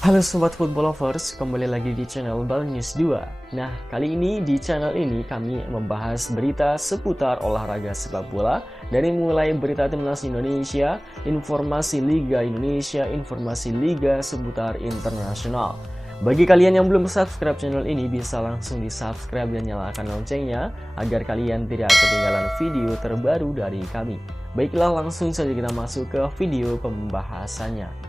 Halo Sobat Football Lovers, kembali lagi di channel Bal News 2. Nah, kali ini di channel ini kami membahas berita seputar olahraga sepak bola. Dari mulai berita timnas Indonesia, informasi Liga Indonesia, informasi Liga seputar internasional. Bagi kalian yang belum subscribe channel ini, bisa langsung di subscribe dan nyalakan loncengnya agar kalian tidak ketinggalan video terbaru dari kami. Baiklah, langsung saja kita masuk ke video pembahasannya.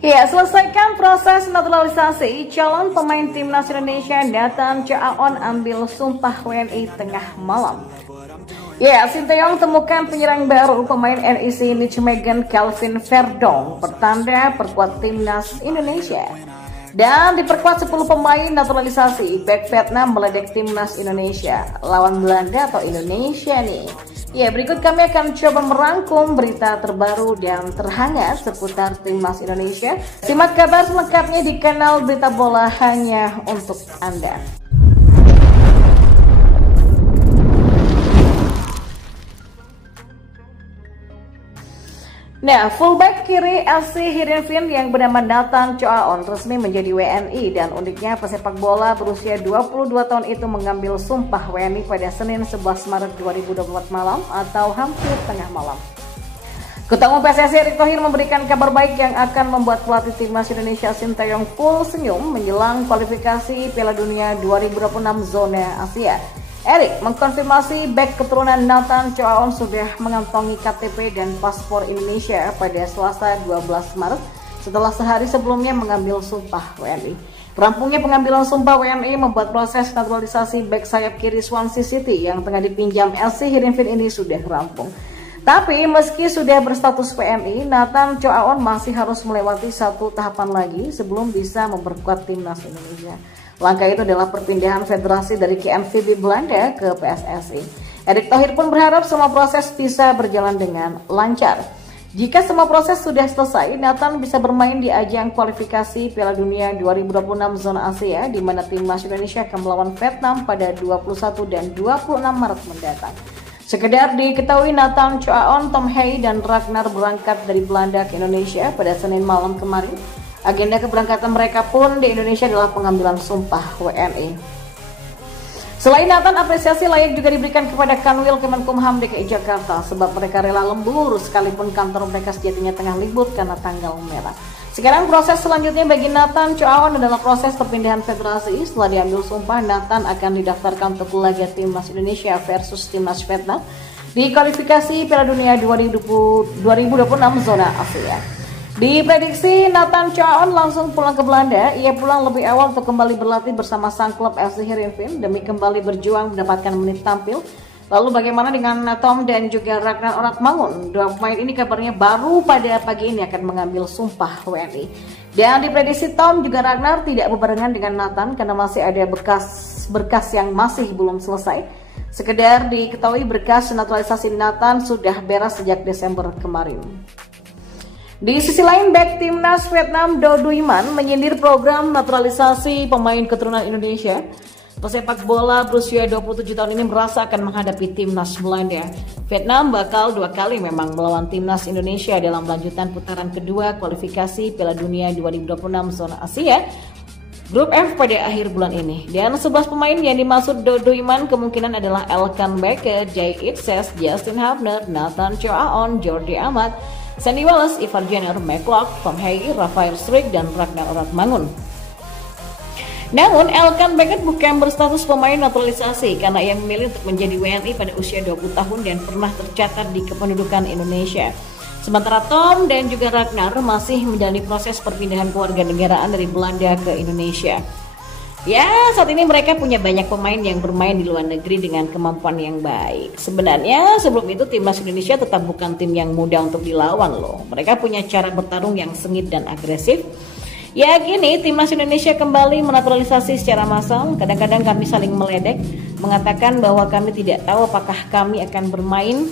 Ya, selesaikan proses naturalisasi calon pemain timnas Indonesia Nathan Choaon ambil sumpah WNI tengah malam. Ya, Sinteyong temukan penyerang baru pemain NEC Nijmegen Kelvin Verdong bertanda perkuat timnas Indonesia. Dan diperkuat 10 pemain naturalisasi, back Vietnam meledek timnas Indonesia lawan Belanda atau Indonesia nih. Ya, berikut kami akan coba merangkum berita terbaru dan terhangat seputar timnas Indonesia. Simak kabar selengkapnya di kanal Berita Bola hanya untuk Anda. Nah, fullback kiri FC Heerenveen yang bernama Nathan Choaon resmi menjadi WNI, dan uniknya pesepak bola berusia 22 tahun itu mengambil sumpah WNI pada Senin 11 Maret 2024 malam atau hampir tengah malam. Ketua Umum PSSI Erick Thohir memberikan kabar baik yang akan membuat pelatih timnas Indonesia Sinteyong full senyum menjelang kualifikasi Piala Dunia 2026 zona Asia. Erick mengkonfirmasi bek keturunan Nathan Choaon sudah mengantongi KTP dan paspor Indonesia pada Selasa 12 Maret setelah sehari sebelumnya mengambil sumpah WNI. Rampungnya pengambilan sumpah WNI membuat proses naturalisasi bek sayap kiri Swansea City yang tengah dipinjam FC Heerenveen ini sudah rampung. Tapi meski sudah berstatus WNI, Nathan Choaon masih harus melewati satu tahapan lagi sebelum bisa memperkuat timnas Indonesia. Langkah itu adalah perpindahan federasi dari KNVB Belanda ke PSSI. Erick Thohir pun berharap semua proses bisa berjalan dengan lancar. Jika semua proses sudah selesai, Nathan bisa bermain di ajang kualifikasi Piala Dunia 2026 zona Asia, di mana timnas Indonesia akan melawan Vietnam pada 21 dan 26 Maret mendatang. Sekedar diketahui, Nathan Choaon, Tom Hey, dan Ragnar berangkat dari Belanda ke Indonesia pada Senin malam kemarin. Agenda keberangkatan mereka pun di Indonesia adalah pengambilan sumpah WNI. Selain Nathan, apresiasi layak juga diberikan kepada Kanwil Kemenkumham DKI Jakarta sebab mereka rela lembur sekalipun kantor mereka sejatinya tengah libur karena tanggal merah. Sekarang proses selanjutnya bagi Nathan Choaon adalah proses perpindahan federasi. Setelah diambil sumpah, Nathan akan didaftarkan untuk laga timnas Indonesia versus timnas Vietnam di kualifikasi Piala Dunia 2026 zona Asia. Diprediksi Nathan Choaon langsung pulang ke Belanda. Ia pulang lebih awal untuk kembali berlatih bersama sang klub FC Heerenveen demi kembali berjuang mendapatkan menit tampil. Lalu bagaimana dengan Tom dan juga Ragnar Oratmangun? Dua pemain ini kabarnya baru pada pagi ini akan mengambil sumpah WNI. Dan diprediksi Tom juga Ragnar tidak berbarengan dengan Nathan karena masih ada berkas yang masih belum selesai. Sekedar diketahui berkas naturalisasi Nathan sudah beres sejak Desember kemarin. Di sisi lain, bek timnas Vietnam Do Duy Man menyindir program naturalisasi pemain keturunan Indonesia. Pesepak bola berusia 27 tahun ini merasa akan menghadapi timnas Belanda. Vietnam bakal 2 kali memang melawan timnas Indonesia dalam lanjutan putaran kedua kualifikasi Piala Dunia 2026 zona Asia Grup F pada akhir bulan ini. Dan 11 pemain yang dimaksud Do Duy Man kemungkinan adalah Elkan Baker, Jay Itses, Justin Hafner, Nathan Choaon, Jordi Amat, Sandy Wallace, Ivar Jenner, McLeod, Tom Hey, Rafael Struijk, dan Ragnar Oratmangun. Namun, Elkan Baker bukan berstatus pemain naturalisasi karena ia memilih untuk menjadi WNI pada usia 20 tahun dan pernah tercatat di kependudukan Indonesia. Sementara Tom dan juga Ragnar masih menjalani proses perpindahan kewarganegaraan dari Belanda ke Indonesia. Ya, saat ini mereka punya banyak pemain yang bermain di luar negeri dengan kemampuan yang baik. Sebenarnya sebelum itu timnas Indonesia tetap bukan tim yang mudah untuk dilawan loh. Mereka punya cara bertarung yang sengit dan agresif. Ya gini, timnas Indonesia kembali menaturalisasi secara massal. Kadang-kadang kami saling meledek, mengatakan bahwa kami tidak tahu apakah kami akan bermain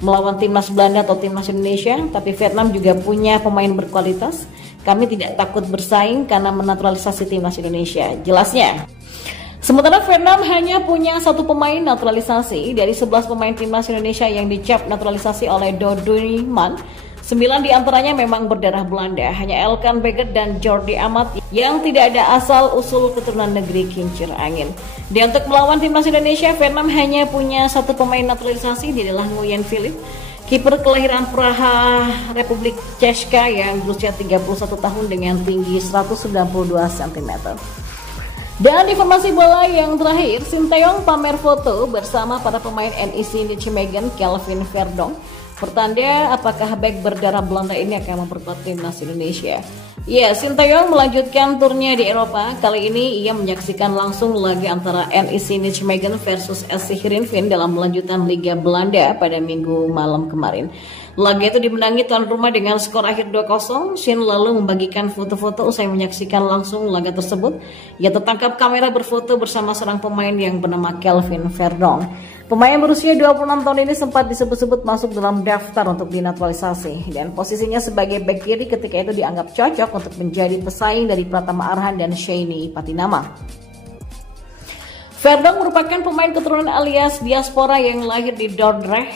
melawan timnas Belanda atau timnas Indonesia. Tapi Vietnam juga punya pemain berkualitas. Kami tidak takut bersaing karena menaturalisasi timnas Indonesia, jelasnya. Sementara Vietnam hanya punya 1 pemain naturalisasi dari 11 pemain timnas Indonesia yang dicap naturalisasi oleh Do Duy Man. 9 diantaranya memang berdarah Belanda, hanya Elkan Beget dan Jordi Amat yang tidak ada asal-usul keturunan negeri kincir angin. Dan untuk melawan timnas Indonesia, Vietnam hanya punya satu pemain naturalisasi, dia adalah Nguyen Philip, kiper kelahiran Praha, Republik Czechia yang berusia 31 tahun dengan tinggi 192 cm. Dan informasi bola yang terakhir, Sinteyong pamer foto bersama para pemain NEC Nijmegen Kelvin Verdonk. Pertanda apakah bek berdarah Belanda ini akan memperkuat timnas Indonesia. Ya, Sinteyong melanjutkan turnya di Eropa. Kali ini ia menyaksikan langsung laga antara NEC Nijmegen versus SC Heerenveen dalam melanjutan Liga Belanda pada minggu malam kemarin. Laga itu dimenangi tuan rumah dengan skor akhir 2-0. Shin lalu membagikan foto-foto usai menyaksikan langsung laga tersebut. Ia tertangkap kamera berfoto bersama seorang pemain yang bernama Kelvin Verdonk. Pemain berusia 26 tahun ini sempat disebut-sebut masuk dalam daftar untuk dinaturalisasi dan posisinya sebagai bek kiri ketika itu dianggap cocok untuk menjadi pesaing dari Pratama Arhan dan Sheini Patinama. Verdonk merupakan pemain keturunan alias diaspora yang lahir di Dordrecht.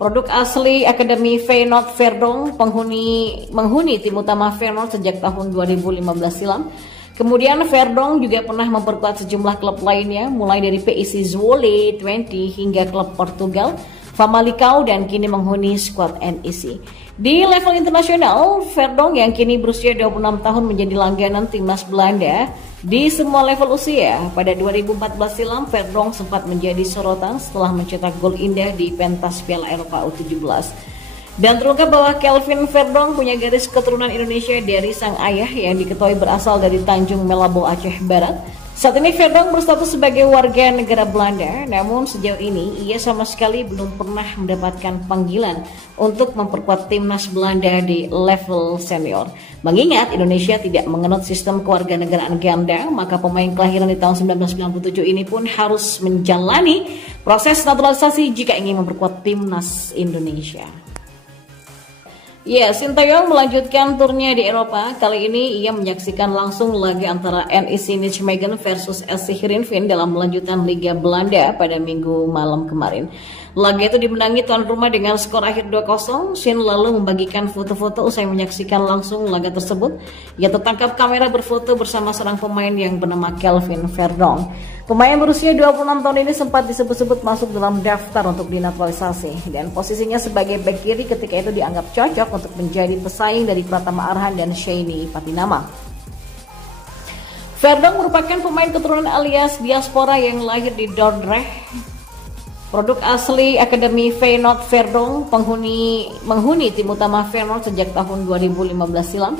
Produk asli Akademi Feyenoord Verdonk, menghuni tim utama Feyenoord sejak tahun 2015 silam. Kemudian Verdonk juga pernah memperkuat sejumlah klub lainnya, mulai dari PSV Zwolle 20 hingga klub Portugal, Famalicão, dan kini menghuni skuad NEC. Di level internasional, Verdonk yang kini berusia 26 tahun menjadi langganan timnas Belanda di semua level usia. Pada 2014 silam, Verdonk sempat menjadi sorotan setelah mencetak gol indah di pentas Piala Eropa U17. Dan terungkap bahwa Kelvin Verdonk punya garis keturunan Indonesia dari sang ayah yang diketahui berasal dari Tanjung Melabo, Aceh Barat. Saat ini Verdonk berstatus sebagai warga negara Belanda, namun sejauh ini ia sama sekali belum pernah mendapatkan panggilan untuk memperkuat timnas Belanda di level senior. Mengingat Indonesia tidak mengenut sistem kewarganegaraan ganda, maka pemain kelahiran di tahun 1997 ini pun harus menjalani proses naturalisasi jika ingin memperkuat timnas Indonesia. Ya, Sinteyong melanjutkan turnya di Eropa. Kali ini ia menyaksikan langsung laga antara NEC Nijmegen versus SC Heerenveen dalam melanjutan Liga Belanda pada minggu malam kemarin. Laga itu dimenangi tuan rumah dengan skor akhir 2-0. Shin lalu membagikan foto-foto usai menyaksikan langsung laga tersebut. Ia tertangkap kamera berfoto bersama seorang pemain yang bernama Kelvin Verdonk. Pemain berusia 26 tahun ini sempat disebut-sebut masuk dalam daftar untuk dinaturalisasi dan posisinya sebagai bek kiri ketika itu dianggap cocok untuk menjadi pesaing dari Pratama Arhan dan Sheini Patinama. Verdonk merupakan pemain keturunan alias diaspora yang lahir di Dordrecht. Produk asli Akademi Feyenoord Verdonk, menghuni tim utama Feyenoord sejak tahun 2015 silam.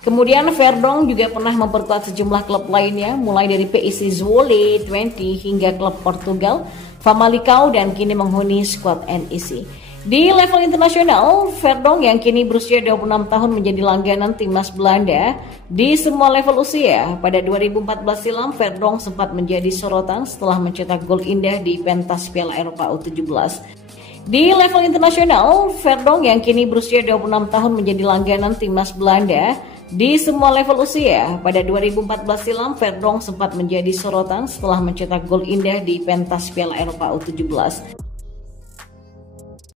Kemudian Verdonk juga pernah memperkuat sejumlah klub lainnya, mulai dari PSV Zwolle 20 hingga klub Portugal, Famalicão, dan kini menghuni skuad NEC. Di level internasional, Verdonk yang kini berusia 26 tahun menjadi langganan timnas Belanda di semua level usia. Pada 2014 silam, Verdonk sempat menjadi sorotan setelah mencetak gol indah di pentas Piala Eropa U17. Di level internasional, Verdonk yang kini berusia 26 tahun menjadi langganan timnas Belanda di semua level usia. Pada 2014 silam, Verdonk sempat menjadi sorotan setelah mencetak gol indah di pentas Piala Eropa U17.